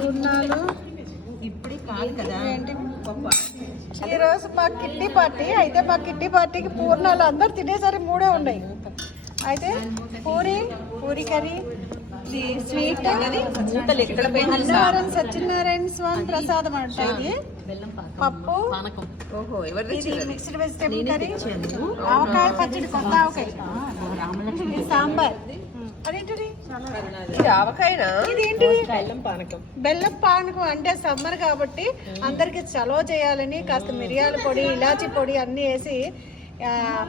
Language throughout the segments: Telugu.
పూర్ణాలు ఇప్పుడు కాదు కదా. ఏంటి ఈరోజు మా కిట్టి పార్టీ అయితే మా కిట్టి పార్టీకి పూర్ణాలు అందరు తినేసరి 3 ఉన్నాయి. అయితే పూరి కర్రీ, స్వీట్ అన్నవరం సత్యనారాయణ స్వామి ప్రసాదం అంట. ఇది పప్పు, మిక్స్డ్ వెజిటేబుల్ కర్రీ, ఆవకాయ పచ్చడి, కొత్త ఆవకాయ, సాంబార్. అదేంటిది ఇదేంటిది? బెల్లం పానకం. అంటే సమ్మర్ కాబట్టి అందరికి చలవ చేయాలని కాస్త మిరియాల పొడి, ఇలాచి పొడి అన్నీ వేసి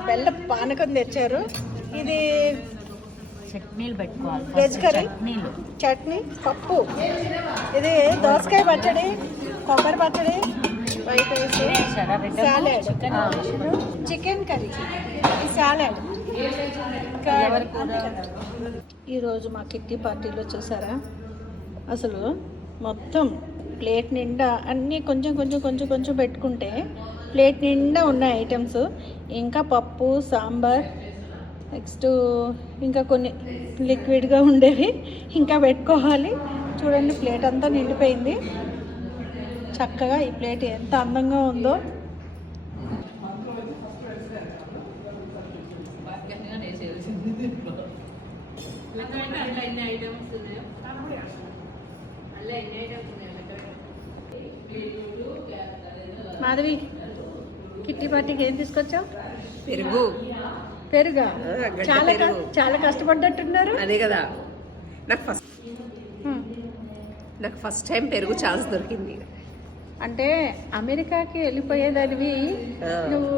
బెల్లం పానకం తెచ్చారు. ఇది చట్నీలు పెట్టుకోవాలి, వెజ్ కర్రీ, చట్నీ, పప్పు. ఇది దోసకాయ పచ్చడి, కొబ్బరి పచ్చడి, white rice, salad, chicken curry, salad. ఈరోజు మా కిట్టి పార్టీలో చూసారా, అసలు మొత్తం ప్లేట్ నిండా అన్నీ కొంచెం కొంచెం కొంచెం కొంచెం పెట్టుకుంటే ప్లేట్ నిండా ఉన్నాయి ఐటమ్స్. ఇంకా పప్పు, సాంబార్, నెక్స్ట్ ఇంకా కొన్ని లిక్విడ్గా ఉండేవి ఇంకా పెట్టుకోవాలి. చూడండి, ప్లేట్ అంతా నిండిపోయింది. చక్కగా ఈ ప్లేట్ ఎంత అందంగా ఉందో. మాధవి, కిట్టి పార్టీకి ఏం తీసుకొచ్చావు? పెరుగా? చాలా కష్టపడ్డట్టున్నారు. అదే కదా, నాకు ఫస్ట్ టైం పెరుగు ఛాన్స్ దొరికింది. అంటే అమెరికాకి వెళ్ళిపోయేదానివి నువ్వు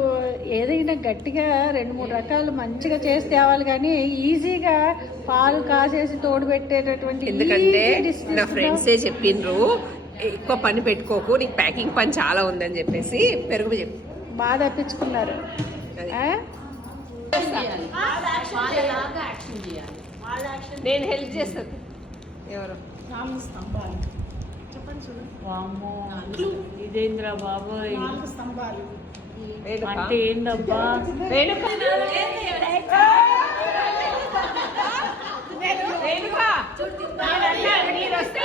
ఏదైనా గట్టిగా 2-3 రకాలు మంచిగా చేసి తేవాలి, కానీ ఈజీగా పాలు కాసేసి తోడు పెట్టేటటువంటి. ఎందుకంటే నా ఫ్రెండ్సే చెప్పిండ్రు, ఎక్కువ పని పెట్టుకోకు, నీకు ప్యాకింగ్ పని చాలా ఉందని చెప్పేసి పెరుగు చెప్పి బాగా తప్పించుకున్నారు. నేను హెల్ప్ చేస్తాను. ఎవరు ఇదేంద్రా బాబాయ్ అంటే ఏందబ్బా?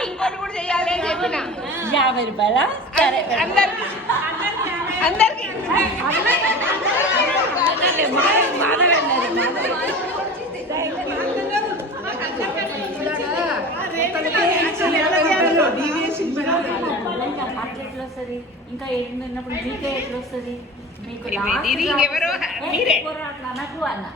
ఇంకోటి కూడా చేయాలి అని చెప్పిన. 50 రూపాయలా? అందరికి ఎట్లా వస్తుంది? ఇంకా ఏంటన్నప్పుడు మీకే ఎట్లా వస్తుంది? మీకు ఎవరో అట్లా అనకు అన్న